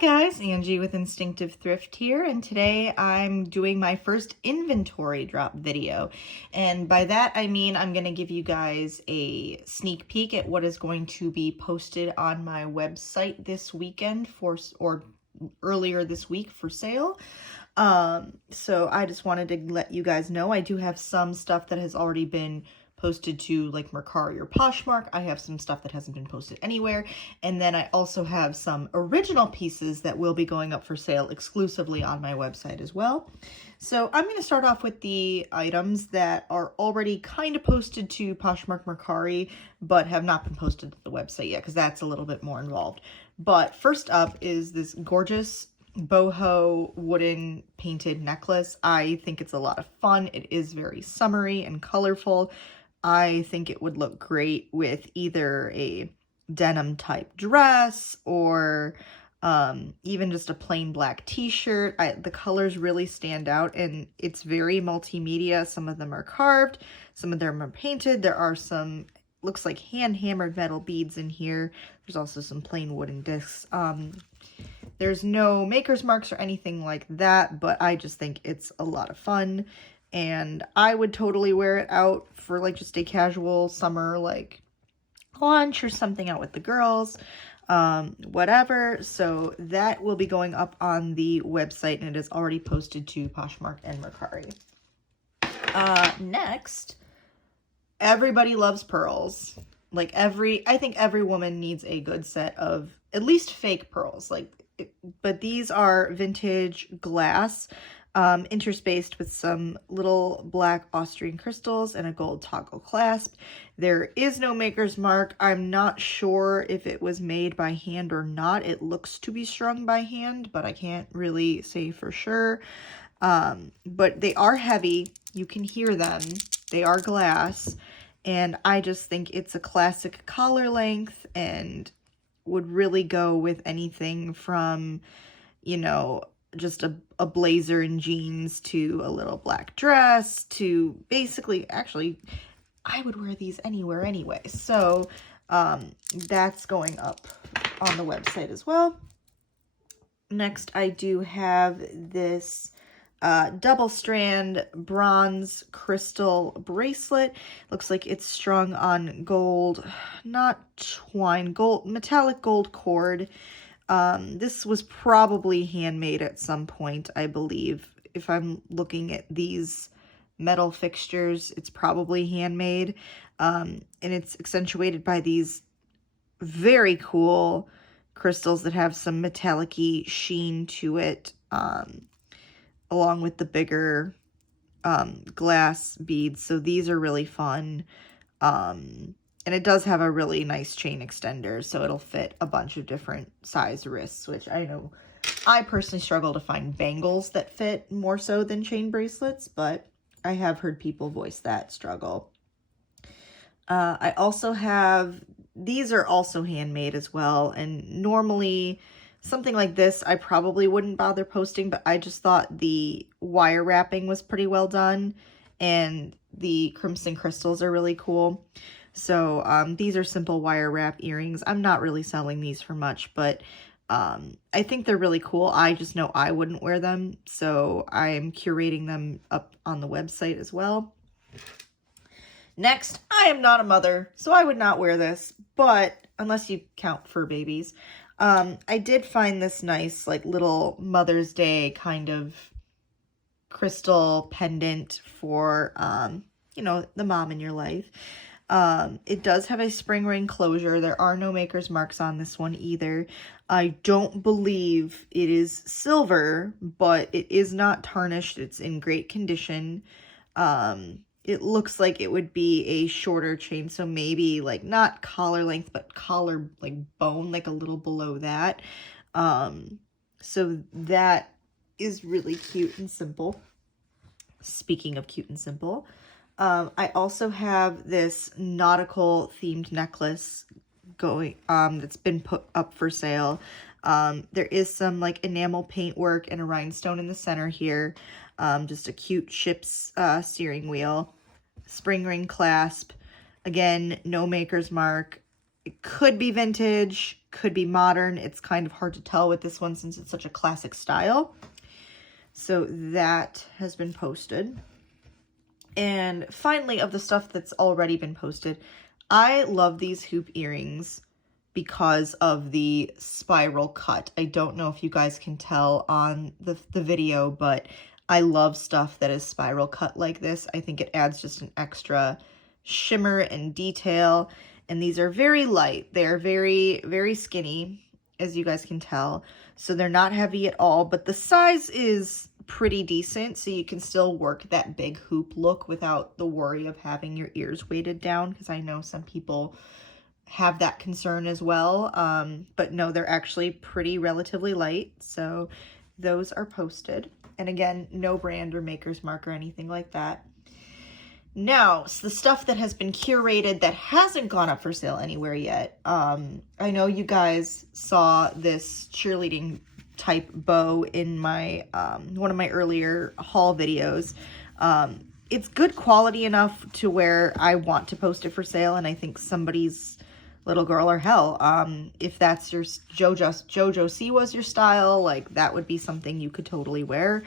guys, Angie with Instinctive Thrift here, and today I'm doing my first inventory drop video. And by that I mean I'm going to give you guys a sneak peek at what is going to be posted on my website this weekend or earlier this week for sale. So I just wanted to let you guys know I do have some stuff that has already been posted to like Mercari or Poshmark. I have some stuff that hasn't been posted anywhere. And then I also have some original pieces that will be going up for sale exclusively on my website as well. So I'm going to start off with the items that are already kind of posted to Poshmark, Mercari, but have not been posted to the website yet because that's a little bit more involved. But first up is this gorgeous boho wooden painted necklace. I think it's a lot of fun. It is very summery and colorful. I think it would look great with either a denim type dress or even just a plain black t-shirt. The colors really stand out and it's very multimedia. Some of them are carved, some of them are painted. There are some, looks like hand hammered metal beads in here. There's also some plain wooden discs. There's no maker's marks or anything like that, but I just think it's a lot of fun. And I would totally wear it out for like just a casual summer like lunch or something out with the girls, whatever. So that will be going up on the website and it is already posted to Poshmark and Mercari. Next, everybody loves pearls. Like I think every woman needs a good set of at least fake pearls. But these are vintage glass, interspaced with some little black Austrian crystals and a gold toggle clasp. There is no maker's mark. I'm not sure if it was made by hand or not. It looks to be strung by hand, but I can't really say for sure. But they are heavy. You can hear them. They are glass. And I just think it's a classic collar length and would really go with anything from, you know, just a blazer and jeans to a little black dress to basically, actually, I would wear these anywhere anyway. So that's going up on the website as well. Next, I do have this double strand bronze crystal bracelet. Looks like it's strung on gold, not twine, gold, metallic gold cord. This was probably handmade at some point, I believe. If I'm looking at these metal fixtures, it's probably handmade. And it's accentuated by these very cool crystals that have some metallic-y sheen to it, along with the bigger glass beads. So these are really fun. And it does have a really nice chain extender, so it'll fit a bunch of different size wrists, which I know I personally struggle to find bangles that fit more so than chain bracelets, but I have heard people voice that struggle. I also have, these are also handmade as well, and normally something like this I probably wouldn't bother posting, but I just thought the wire wrapping was pretty well done, and the crimson crystals are really cool. So these are simple wire wrap earrings. I'm not really selling these for much, but I think they're really cool. I just know I wouldn't wear them, so I'm curating them up on the website as well. Next, I am not a mother, so I would not wear this, but unless you count fur babies. I did find this nice like little Mother's Day kind of crystal pendant for, you know, the mom in your life. It does have a spring ring closure. There are no maker's marks on this one either. I don't believe it is silver, but it is not tarnished. It's in great condition. It looks like it would be a shorter chain, so maybe like not collar length, but collar like bone, like a little below that. So that is really cute and simple. Speaking of cute and simple, I also have this nautical themed necklace going, that's been put up for sale. There is some like enamel paint work and a rhinestone in the center here. Just a cute ship's steering wheel, spring ring clasp. Again, no maker's mark. It could be vintage. could be modern. It's kind of hard to tell with this one since it's such a classic style. So that has been posted. And finally, of the stuff that's already been posted, I love these hoop earrings because of the spiral cut. I don't know if you guys can tell on the video, but I love stuff that is spiral cut like this. I think it adds just an extra shimmer and detail. And these are very light. They're very, very skinny, as you guys can tell. So they're not heavy at all, but the size is pretty decent, so you can still work that big hoop look without the worry of having your ears weighted down, because I know some people have that concern as well. But no, they're actually pretty relatively light, so those are posted. And again, no brand or maker's mark or anything like that. Now, so the stuff that has been curated that hasn't gone up for sale anywhere yet. I know you guys saw this cheerleading type bow in my one of my earlier haul videos. It's good quality enough to where I want to post it for sale, and I think somebody's little girl, or hell, if that's your JoJo Siwa's your style, like that would be something you could totally wear.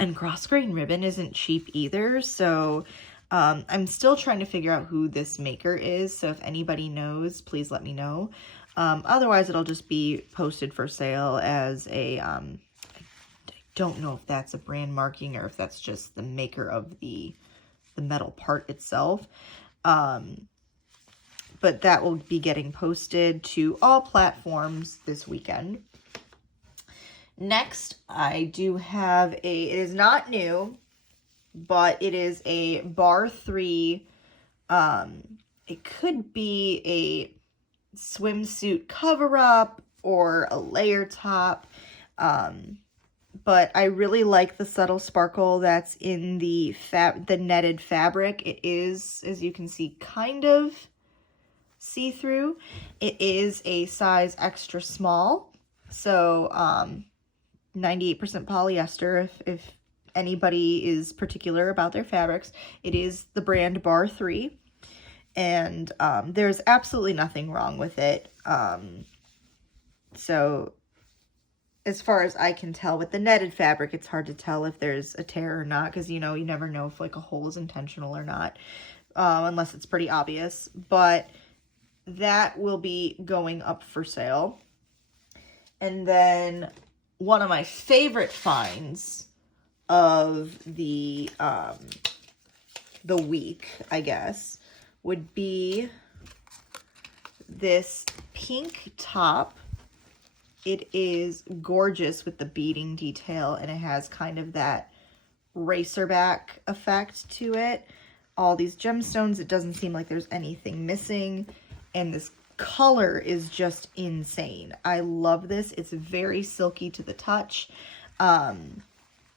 And cross grain ribbon isn't cheap either, so I'm still trying to figure out who this maker is, so if anybody knows, please let me know. Otherwise, it'll just be posted for sale as a, I don't know if that's a brand marking or if that's just the maker of the metal part itself. But that will be getting posted to all platforms this weekend. Next, I do have it is not new, but it is a bar 3, it could be a swimsuit cover-up or a layer top, but I really like the subtle sparkle that's in the netted fabric. It is, as you can see, kind of see-through. It is a size extra small, so 98% polyester if anybody is particular about their fabrics. It is the brand Bar 3, and there's absolutely nothing wrong with it. So as far as I can tell, with the netted fabric, it's hard to tell if there's a tear or not, because you never know if like a hole is intentional or not, unless it's pretty obvious. But that will be going up for sale. And then one of my favorite finds of the week, I guess, would be this pink top. It is gorgeous with the beading detail, and it has kind of that racerback effect to it. All these gemstones, it doesn't seem like there's anything missing, and this color is just insane. I love this. It's very silky to the touch.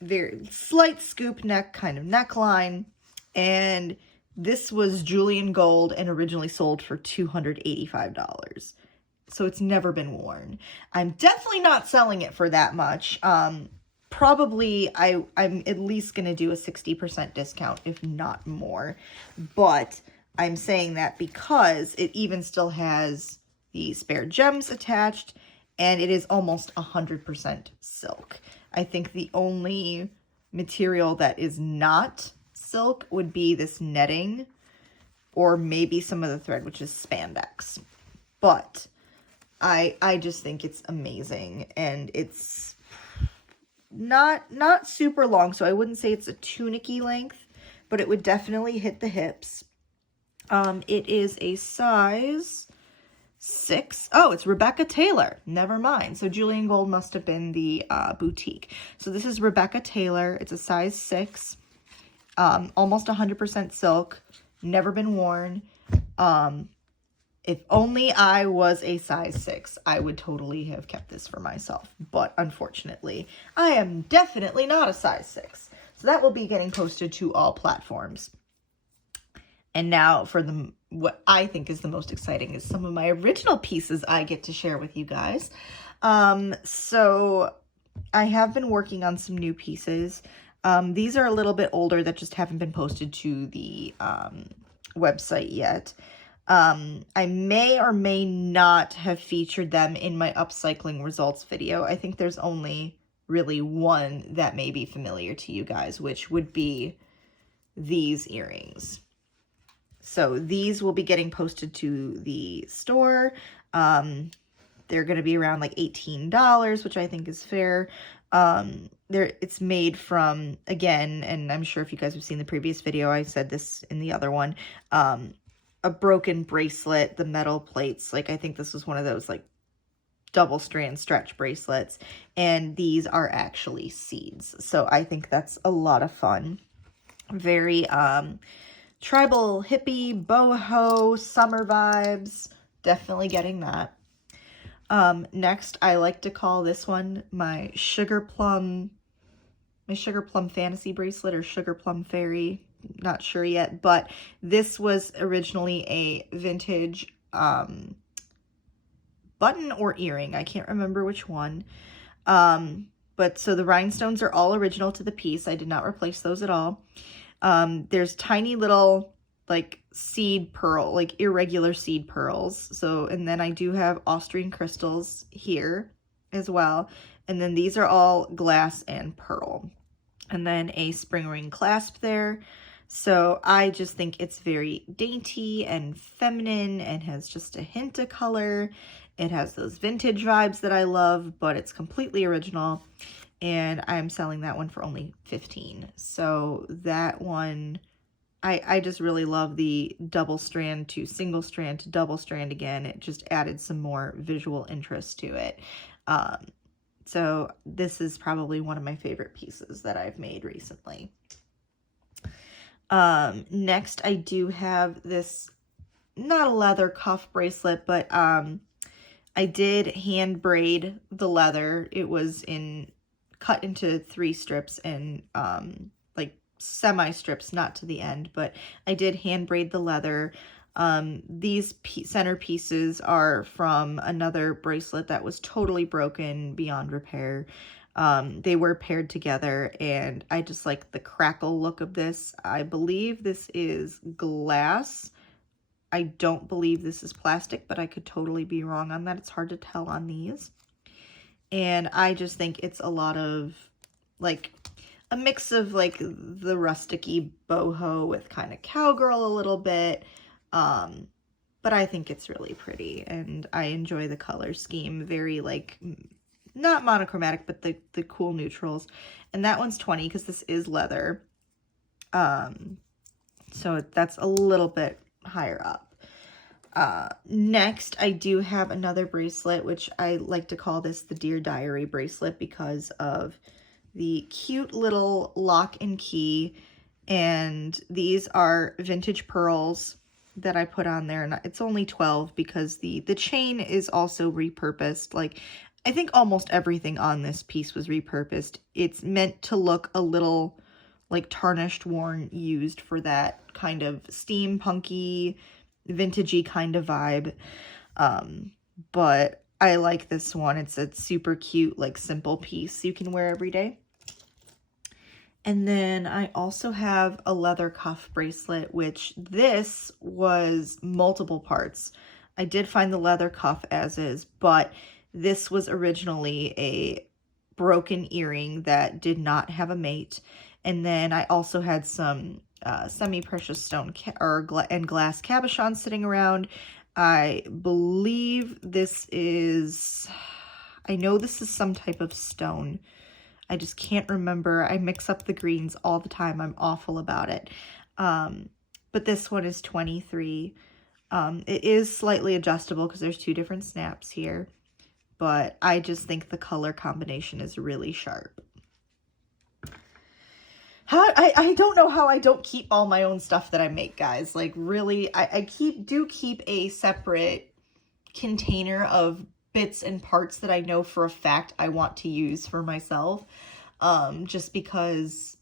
Very slight scoop neck kind of neckline, and this was Julian Gold and originally sold for $285. So it's never been worn. I'm definitely not selling it for that much. Probably I'm at least going to do a 60% discount, if not more. But I'm saying that because it even still has the spare gems attached, and it is almost 100% silk. I think the only material that is not silk would be this netting, or maybe some of the thread, which is spandex. But I just think it's amazing, and it's not super long, so I wouldn't say it's a tunic-y length, but it would definitely hit the hips. It is a size 6. Oh, it's Rebecca Taylor. Never mind. So Julian Gold must have been the boutique. So this is Rebecca Taylor. It's a size 6. Almost 100% silk. Never been worn. If only I was a size 6, I would totally have kept this for myself. But unfortunately, I am definitely not a size 6. So that will be getting posted to all platforms. And now for what I think is the most exciting is some of my original pieces I get to share with you guys. So I have been working on some new pieces. These are a little bit older that just haven't been posted to the website yet. I may or may not have featured them in my upcycling results video. I think there's only really one that may be familiar to you guys, which would be these earrings. So these will be getting posted to the store. They're going to be around like $18, which I think is fair. It's made from, again, and I'm sure if you guys have seen the previous video, I said this in the other one, a broken bracelet, the metal plates. Like, I think this was one of those like double strand stretch bracelets, and these are actually seeds. So I think that's a lot of fun. Very tribal, hippie, boho, summer vibes. Definitely getting that. Next, I like to call this one my sugar plum fantasy bracelet, or sugar plum fairy. Not sure yet, but this was originally a vintage button or earring. I can't remember which one. But so the rhinestones are all original to the piece. I did not replace those at all. There's tiny little like seed pearl, like irregular seed pearls. So, and then I do have Austrian crystals here as well. And then these are all glass and pearl. And then a spring ring clasp there. So I just think it's very dainty and feminine and has just a hint of color. It has those vintage vibes that I love, but it's completely original. And I'm selling that one for only $15. So that one, I just really love the double strand to single strand to double strand again. It just added some more visual interest to it. So this is probably one of my favorite pieces that I've made recently. Next, I do have this, not a leather cuff bracelet, but I did hand braid the leather. It was cut into 3 strips and like semi strips, not to the end, but I did hand braid the leather. These center pieces are from another bracelet that was totally broken beyond repair. They were paired together, and I just like the crackle look of this. I believe this is glass. I don't believe this is plastic, but I could totally be wrong on that. It's hard to tell on these. And I just think it's a lot of like a mix of like the rusticy boho with kind of cowgirl a little bit. But I think it's really pretty, and I enjoy the color scheme. Very like, not monochromatic, but the cool neutrals. And that one's $20 because this is leather. So that's a little bit higher up. Next, I do have another bracelet, which I like to call this the Dear Diary bracelet because of the cute little lock and key. And these are vintage pearls that I put on there. And it's only 12 because the chain is also repurposed. Like, I think almost everything on this piece was repurposed. It's meant to look a little like tarnished, worn, used for that kind of steampunky, vintagey kind of vibe. But I like this one. It's a super cute, like simple piece you can wear every day. And then I also have a leather cuff bracelet, which this was multiple parts. I did find the leather cuff as is, but this was originally a broken earring that did not have a mate. And then I also had some semi-precious stone and glass cabochons sitting around. I believe this is, I know this is some type of stone. I just can't remember. I mix up the greens all the time. I'm awful about it. But this one is $23. It is slightly adjustable because there's 2 different snaps here. But I just think the color combination is really sharp. I don't know how I don't keep all my own stuff that I make, guys. Like, really, I do keep a separate container of bits and parts that I know for a fact I want to use for myself. Just because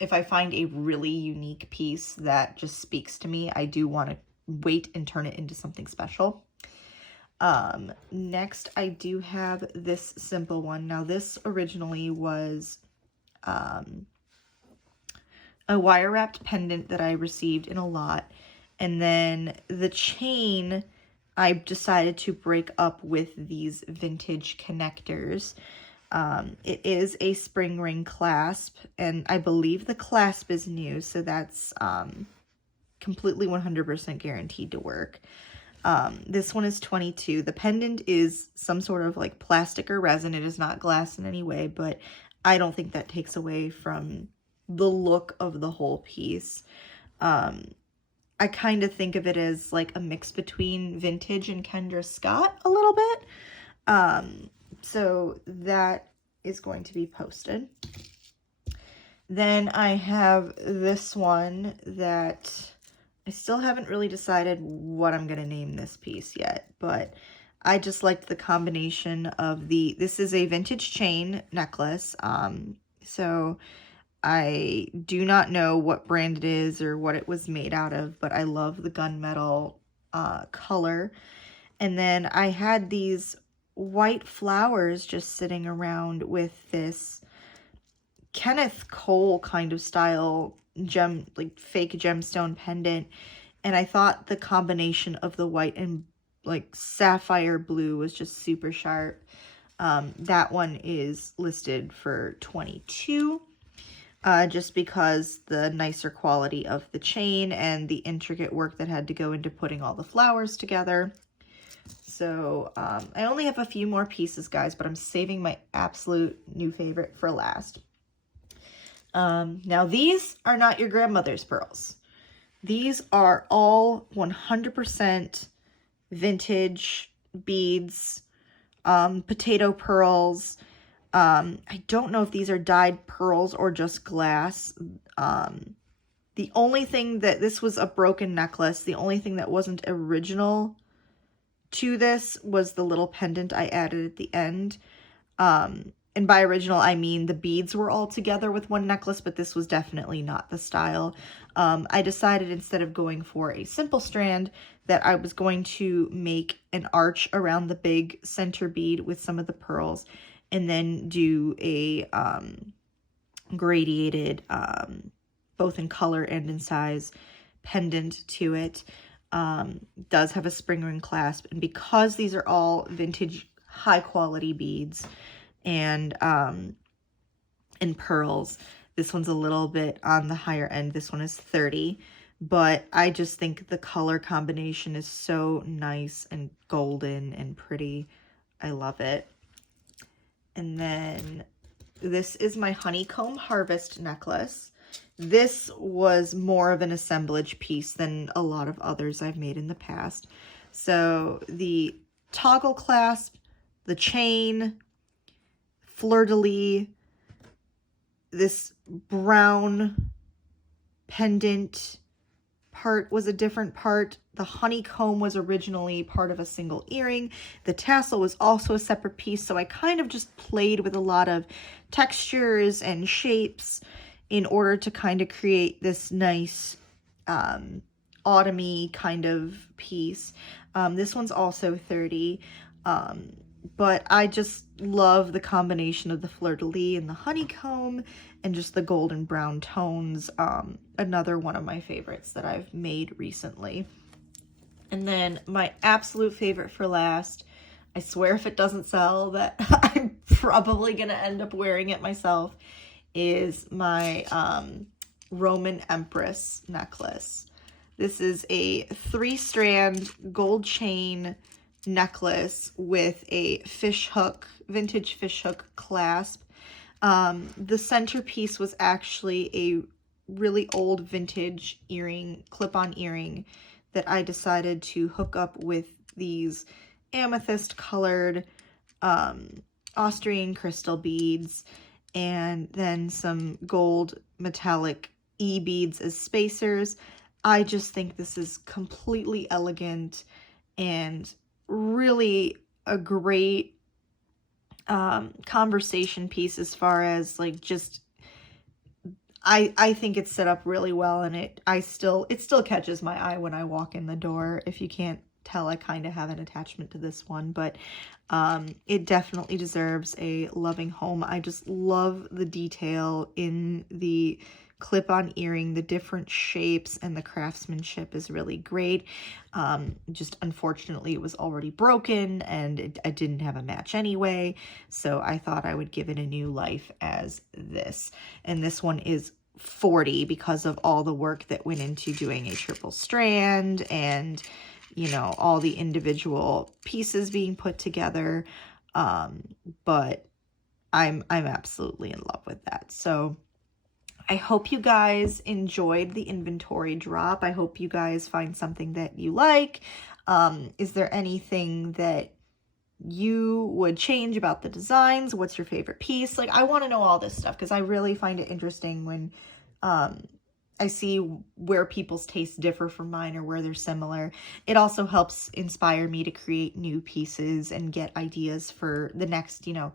if I find a really unique piece that just speaks to me, I do want to wait and turn it into something special. Next, I do have this simple one. Now, this originally was a wire wrapped pendant that I received in a lot. And then the chain, I decided to break up with these vintage connectors. It is a spring ring clasp, and I believe the clasp is new, so that's completely 100% guaranteed to work. This one is 22. The pendant is some sort of like plastic or resin. It is not glass in any way, but I don't think that takes away from the look of the whole piece. I kind of think of it as like a mix between vintage and Kendra Scott a little bit. So that is going to be posted. Then I have this one that I still haven't really decided what I'm going to name this piece yet, but I just liked the combination of this is a vintage chain necklace. So I do not know what brand it is or what it was made out of, but I love the gunmetal color. And then I had these white flowers just sitting around with this Kenneth Cole kind of style like fake gemstone pendant. And I thought the combination of the white and like sapphire blue was just super sharp. That one is listed for $22. Just because the nicer quality of the chain and the intricate work that had to go into putting all the flowers together. So I only have a few more pieces, guys, but I'm saving my absolute new favorite for last. Now these are not your grandmother's pearls. These are all 100% vintage beads, potato pearls. I don't know if these are dyed pearls or just glass. The only thing that this was a broken necklace. The only thing that wasn't original to this was the little pendant I added at the end. And by original, I mean the beads were all together with one necklace, but this was definitely not the style. I decided instead of going for a simple strand that I was going to make an arch around the big center bead with some of the pearls, and then do a gradiated, both in color and in size, pendant to it. Does have a spring ring clasp, and because these are all vintage high quality beads and pearls, this one's a little bit on the higher end. This one is 30, but I just think the color combination is so nice and golden and pretty. I love it. And then this is my honeycomb harvest necklace. This was more of an assemblage piece than a lot of others I've made in the past. So the toggle clasp, the chain, fleur-de-lis, this brown pendant part was a different part. The honeycomb was originally part of a single earring. The tassel was also a separate piece, so I kind of just played with a lot of textures and shapes in order to kind of create this nice autumny kind of piece. This one's also 30, but I just love the combination of the fleur-de-lis and the honeycomb and just the golden brown tones. Another one of my favorites that I've made recently. And then my absolute favorite for last, I swear if it doesn't sell that I'm probably going to end up wearing it myself, is my Roman Empress necklace. This is a 3-strand gold chain necklace with a fish hook, vintage fish hook clasp. The centerpiece was actually a really old vintage earring, clip-on earring that I decided to hook up with these amethyst colored Austrian crystal beads, and then some gold metallic E-beads as spacers. I just think this is completely elegant and really a great conversation piece as far as like just I think it's set up really well, and it still catches my eye when I walk in the door. If you can't tell, I kind of have an attachment to this one, but it definitely deserves a loving home. I just love the detail in the clip-on earring. The different shapes and the craftsmanship is really great. Just unfortunately it was already broken and I didn't have a match anyway, so I thought I would give it a new life as this. And this one is $40 because of all the work that went into doing a triple strand and, you know, all the individual pieces being put together. But I'm absolutely in love with that. So I hope you guys enjoyed the inventory drop. I hope you guys find something that you like. Is there anything that you would change about the designs? What's your favorite piece? Like, I want to know all this stuff because I really find it interesting when I see where people's tastes differ from mine or where they're similar. It also helps inspire me to create new pieces and get ideas for the next, you know,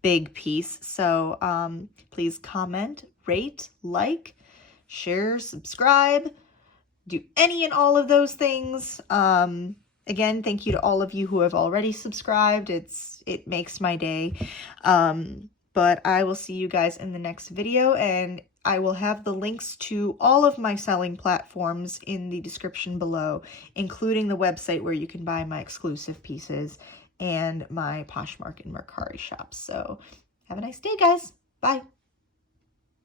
big piece. So please comment, rate, like, share, subscribe, do any and all of those things. Again, thank you to all of you who have already subscribed. It makes my day. But I will see you guys in the next video, and I will have the links to all of my selling platforms in the description below, including the website where you can buy my exclusive pieces and my Poshmark and Mercari shops. So have a nice day, guys. Bye.